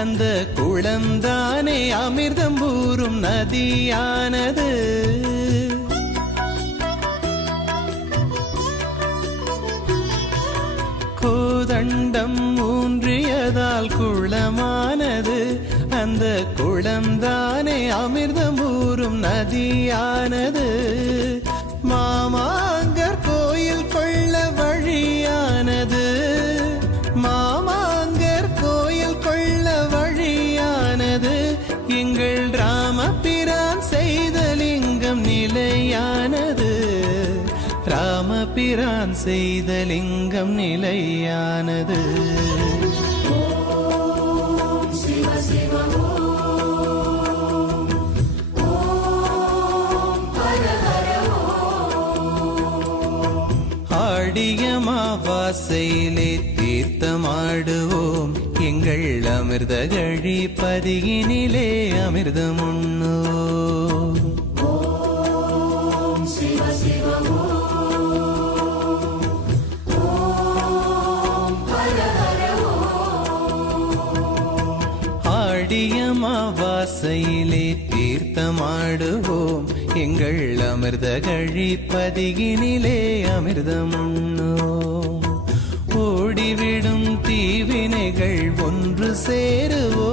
அந்த குளம்தானே அமிர்தம் ஊறும் நதியானது. கோதண்டம் ஊன்றியதால் குளமானது. அந்த குளம்தானே அமிர்தம் ஊறும் நதியானது. மாமாங்கர் கோயில் கொள்ள வழியானது. மாமாங்கர் கோயில் கொள்ள வழியானது. எங்கள் ராமபிரான் செய்த லிங்கம் நிலையானது. ராமபிரான் செய்த லிங்கம் நிலையானது. ஆடியமாவாசையிலே தீர்த்தமாடுவோம். எங்கள் அமிர்த கழி பதியினிலே அமிர்தம் உண்ணுவோம். ஆடியமாவாசையிலே தீர்த்தமாடுவோம். எங்கள் அமிர்த கழி பதியினிலே அமிர்தம் உண்ணுவோம். ஓடிவிடும் தீவினைகள் ஒன்று சேருவோம்.